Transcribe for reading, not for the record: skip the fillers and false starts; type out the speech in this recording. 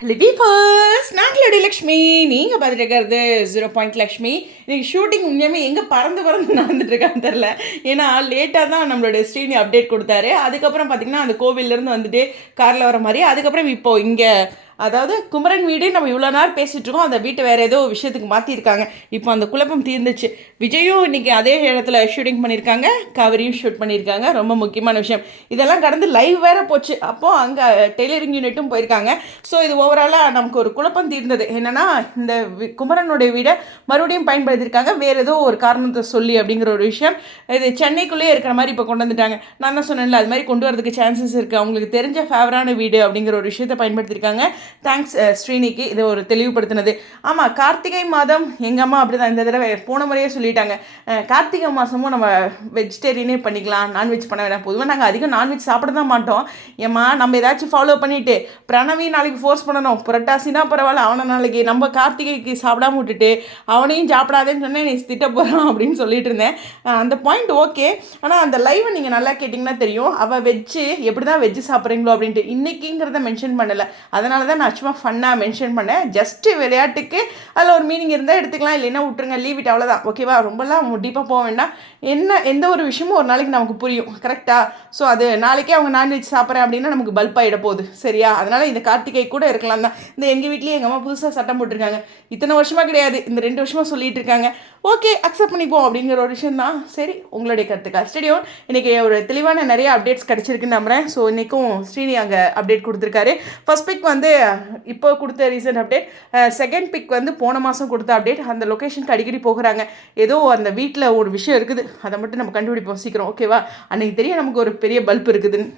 Hello வீஃபர்ஸ், நாங்களுடைய Lakshmi. நீங்கள் பார்த்துட்டு இருக்கிறது 0 பாயிண்ட் லக்ஷ்மி. இன்றைக்கி ஷூட்டிங் உண்மையுமே எங்கே பறந்து நடந்துட்டு இருக்கான்னு தெரில. ஏன்னா லேட்டாக தான் நம்மளுடைய ஸ்ரீனி அப்டேட் கொடுத்தாரு. அதுக்கப்புறம் பார்த்திங்கன்னா அந்த கோவிலேருந்து வந்துட்டு காரில் வர மாதிரி. அதுக்கப்புறம் இப்போது இங்கே அதாவது குமரன் வீடு நம்ம இவ்வளோ நேரம் பேசிகிட்டு இருக்கோம், அந்த வீட்டை வேறு ஏதோ விஷயத்துக்கு மாற்றிருக்காங்க. இப்போ அந்த குழப்பம் தீர்ந்துச்சு. விஜயும் இன்றைக்கி அதே இடத்துல ஷூட்டிங் பண்ணியிருக்காங்க, காவிரியும் ஷூட் பண்ணியிருக்காங்க. ரொம்ப முக்கியமான விஷயம். இதெல்லாம் கடந்து லைவ் வேறு போச்சு. அப்போது அங்கே டெய்லரிங் யூனிட்டும் போயிருக்காங்க. ஸோ இது ஓவராலாக நமக்கு ஒரு குழப்பம் தீர்ந்தது. என்னென்னா இந்த குமரனுடைய வீடை மறுபடியும் பயன்படுத்தியிருக்காங்க, வேறு ஏதோ ஒரு காரணத்தை சொல்லி அப்படிங்கிற ஒரு விஷயம். இது சென்னைக்குள்ளேயே இருக்கிற மாதிரி இப்போ கொண்டு வந்துட்டாங்க. நான் தான் சொன்னேன்ல, அது மாதிரி கொண்டு வரதுக்கு சான்சஸ் இருக்குது. அவங்களுக்கு தெரிஞ்ச ஃபேவரான வீடு அப்படிங்கிற ஒரு விஷயத்தை பயன்படுத்தியிருக்காங்க. தேங்க்ஸ் ஸ்ரீனிக்கு இதை ஒரு தெளிவுபடுத்தினது. ஆமாம், கார்த்திகை மாதம் எங்கள் அம்மா அப்படி தான் இந்த தடவை போன முறையே சொல்லிட்டாங்க, கார்த்திகை மாதமும் நம்ம வெஜிடேரியனே பண்ணிக்கலாம், நான்வெஜ் பண்ண வேணாம். பொதுவாக நாங்கள் அதிகம் நான்வெஜ் சாப்பிட தான் மாட்டோம். ஏம்மா நம்ம ஏதாச்சும் ஃபாலோ பண்ணிவிட்டு பிரணவி நாளைக்கு ஃபோர்ஸ் பண்ணணும், புரட்டாசினா பரவாயில்ல, அவனை நாளைக்கு நம்ம கார்த்திகைக்கு சாப்பிடாம விட்டுட்டு அவனையும் சாப்பிடாதேன்னு சொன்னேன், நீ திட்ட போகிறான் அப்படின்னு சொல்லிட்டு இருந்தேன். அந்த பாயிண்ட் ஓகே. ஆனால் அந்த லைவை நீங்கள் நல்லா கேட்டிங்கன்னா தெரியும், அவள் வெஜ்ஜு எப்படி தான் வெஜ்ஜு சாப்பிட்றீங்களோ அப்படின்ட்டு இன்றைக்கிங்கிறத மென்ஷன் பண்ணலை. அதனால தான் நான் சும்மா ஃபன்னாக மென்ஷன் பண்ணேன். ஜஸ்ட்டு விளையாட்டுக்கு அதில் ஒரு மீனிங் இருந்தால் எடுத்துக்கலாம், இல்லைன்னா விட்டுருங்க, லீவ் இட், அவ்வளோதான். ஓகேவா? ரொம்பலாம் டீப்பாக போக வேண்டாம். எந்த ஒரு விஷயமும் ஒரு நாளைக்கு நமக்கு புரியும், கரெக்டாக? ஸோ அது நாளைக்கே அவங்க நான்வெஜ் சாப்பிட்றேன் அப்படின்னா நமக்கு பல்ப் ஆகிட போகுது, சரியா? அதனால் இந்த கார்த்திகை கூட இருக்கலாம் தான். இந்த எங்கள் வீட்லேயும் எங்கள் அம்மா புதுசாக சட்டம் போட்டிருக்காங்க. இத்தனை வருஷமாக கிடையாது, இந்த 2 வருஷமாக சொல்லிகிட்டு இருக்காங்க. ஓகே, அக்செப்ட் பண்ணிப்போம் அப்படிங்கிற ஒரு விஷயம் தான். சரி, உங்களுடைய கருத்துக்கா ஸ்டேடியம். இன்றைக்கி ஒரு தெளிவான நிறைய அப்டேட்ஸ் கிடச்சிருக்குன்னு நம்புகிறேன். ஸோ இன்றைக்கும் ஸ்ரீனி அங்கே அப்டேட் கொடுத்துருக்காரு. ஃபர்ஸ்ட் பிக் வந்து இப்போ கொடுத்த ரீசன்ட் அப்டேட். செகண்ட் பிக் வந்து போன மாதம் கொடுத்த அப்டேட். அந்த லொக்கேஷனுக்கு அடிக்கடி போகிறாங்க. ஏதோ அந்த வீட்டில் ஒரு விஷயம் இருக்குது, அதை மட்டும் நம்ம கண்டுபிடிப்போம் சீக்கிரம், ஓகேவா? அன்றைக்கி தெரியும் நமக்கு ஒரு பெரிய பல்ப் இருக்குதுன்னு.